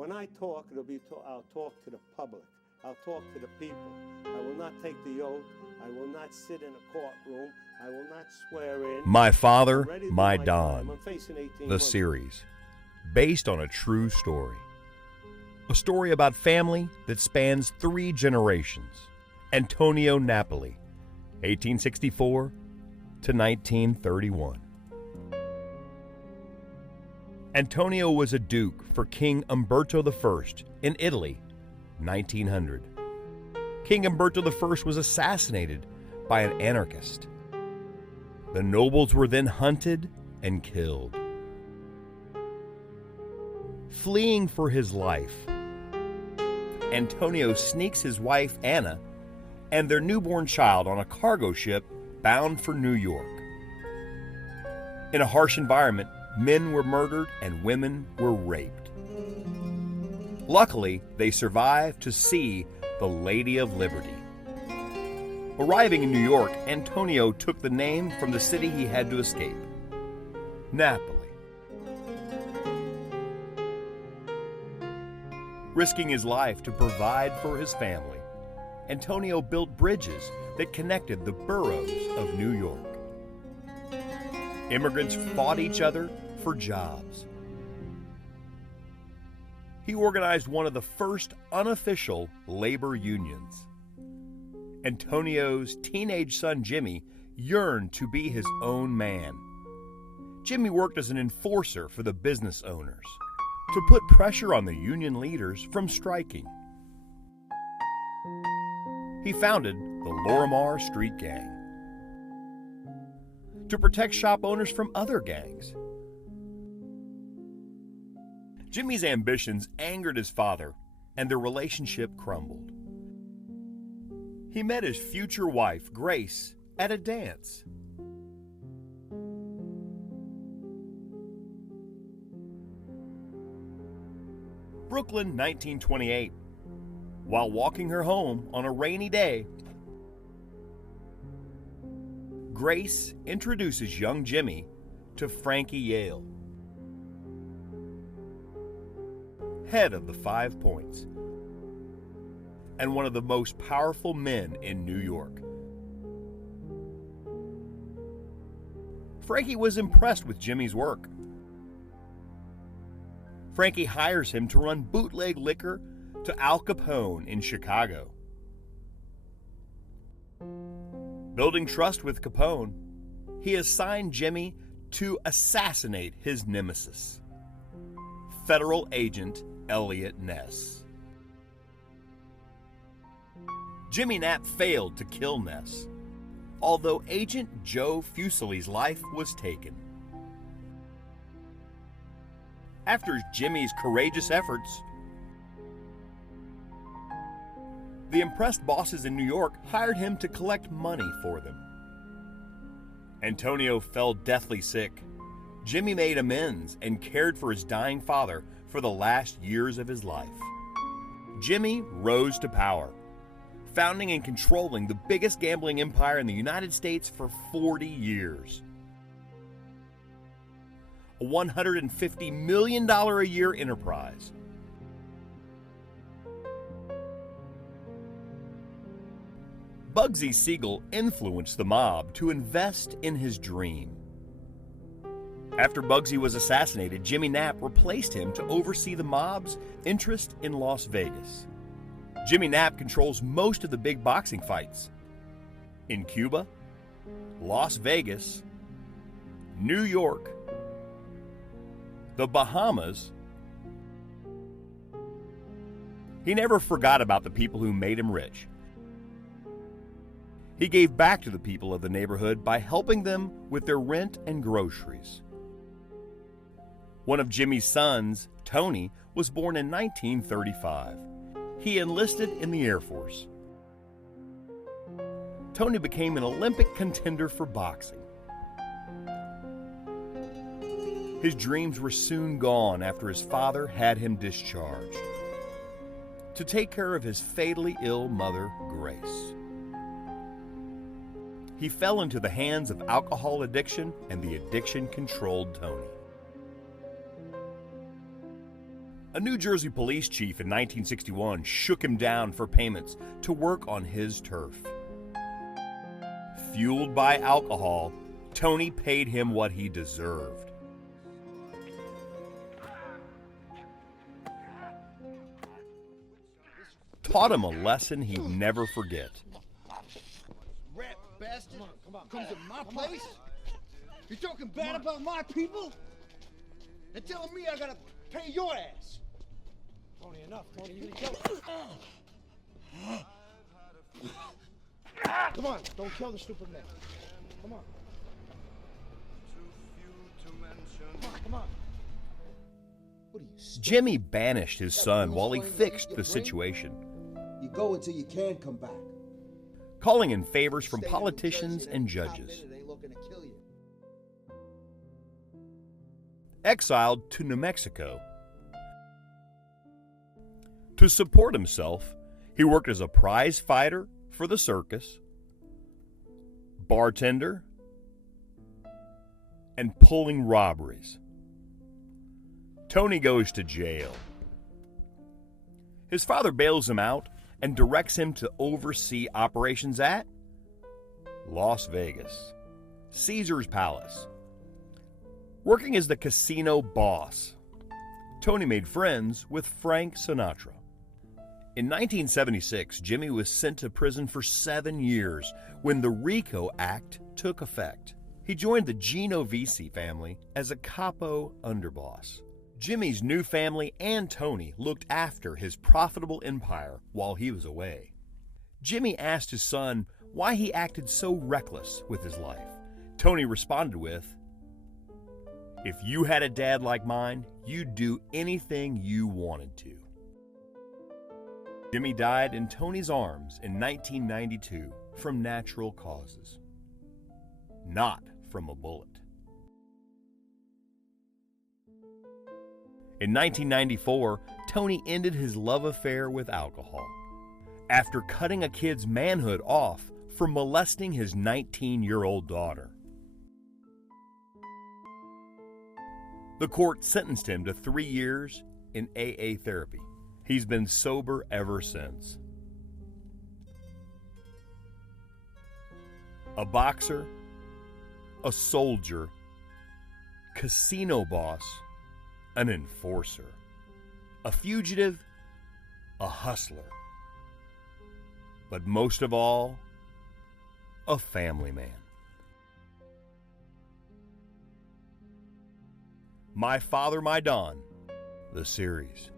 When I talk, I'll talk to the public. I'll talk to the people. I will not take the oath. I will not sit in a courtroom. I will not swear in. My Father, My Time. Don, I'm facing 18 the months. series, based on a true story. A story about family that spans 3 generations. Antonio Napoli, 1864 to 1931. Antonio was a duke for King Umberto I in Italy, 1900. King Umberto I was assassinated by an anarchist. The nobles were then hunted and killed. Fleeing for his life, Antonio sneaks his wife Anna and their newborn child on a cargo ship bound for New York. In a harsh environment, men were murdered and women were raped. Luckily, they survived to see the Lady of Liberty. Arriving in New York, Antonio took the name from the city he had to escape, Napoli. Risking his life to provide for his family, Antonio built bridges that connected the boroughs of New York. Immigrants fought each other for jobs. He organized one of the first unofficial labor unions. Antonio's teenage son Jimmy yearned to be his own man. Jimmy worked as an enforcer for the business owners to put pressure on the union leaders from striking. He founded the Lorimar Street Gang to protect shop owners from other gangs. Jimmy's ambitions angered his father, and their relationship crumbled. He met his future wife, Grace, at a dance. Brooklyn, 1928. While walking her home on a rainy day, Grace introduces young Jimmy to Frankie Yale, head of the 5 Points, and one of the most powerful men in New York. Frankie was impressed with Jimmy's work. Frankie hires him to run bootleg liquor to Al Capone in Chicago. Building trust with Capone, he assigned Jimmy to assassinate his nemesis, federal agent Elliot Ness. Jimmy Knapp failed to kill Ness, although Agent Joe Fuseli's life was taken. After Jimmy's courageous efforts, the impressed bosses in New York hired him to collect money for them. Antonio fell deathly sick. Jimmy made amends and cared for his dying father for the last years of his life. Jimmy rose to power, founding and controlling the biggest gambling empire in the United States for 40 years. A $150 million a year enterprise. Bugsy Siegel influenced the mob to invest in his dream. After Bugsy was assassinated, Jimmy Knapp replaced him to oversee the mob's interest in Las Vegas. Jimmy Knapp controls most of the big boxing fights in Cuba, Las Vegas, New York, the Bahamas. He never forgot about the people who made him rich. He gave back to the people of the neighborhood by helping them with their rent and groceries. One of Jimmy's sons, Tony, was born in 1935. He enlisted in the Air Force. Tony became an Olympic contender for boxing. His dreams were soon gone after his father had him discharged to take care of his fatally ill mother, Grace. He fell into the hands of alcohol addiction, and the addiction controlled Tony. A New Jersey police chief in 1961 shook him down for payments to work on his turf. Fueled by alcohol, Tony paid him what he deserved. Taught him a lesson he'd never forget. Rat bastard comes to my place? You're talking bad about my people? They're telling me I gotta pay your ass. Tony, enough. Tony, you kill him. Come on, don't kill the stupid man. Come on. Come on. What are you, stupid? Jimmy banished his son while he fixed the situation, You go until you can come back. calling in favors from Stay in politicians New Jersey, and every cop judges. in it ain't looking to kill you. Exiled to New Mexico. To support himself, he worked as a prize fighter for the circus, bartender, and pulling robberies. Tony goes to jail. His father bails him out and directs him to oversee operations at Las Vegas, Caesar's Palace. Working as the casino boss, Tony made friends with Frank Sinatra. In 1976, Jimmy was sent to prison for 7 years when the RICO Act took effect. He joined the Genovese family as a capo underboss. Jimmy's new family and Tony looked after his profitable empire while he was away. Jimmy asked his son why he acted so reckless with his life. Tony responded with, "If you had a dad like mine, you'd do anything you wanted to." Jimmy died in Tony's arms in 1992 from natural causes, not from a bullet. In 1994, Tony ended his love affair with alcohol after cutting a kid's manhood off for molesting his 19-year-old daughter. The court sentenced him to 3 years in AA therapy. He's been sober ever since. A boxer, a soldier, casino boss, an enforcer, a fugitive, a hustler, but most of all, a family man. My Father, My Don, the series.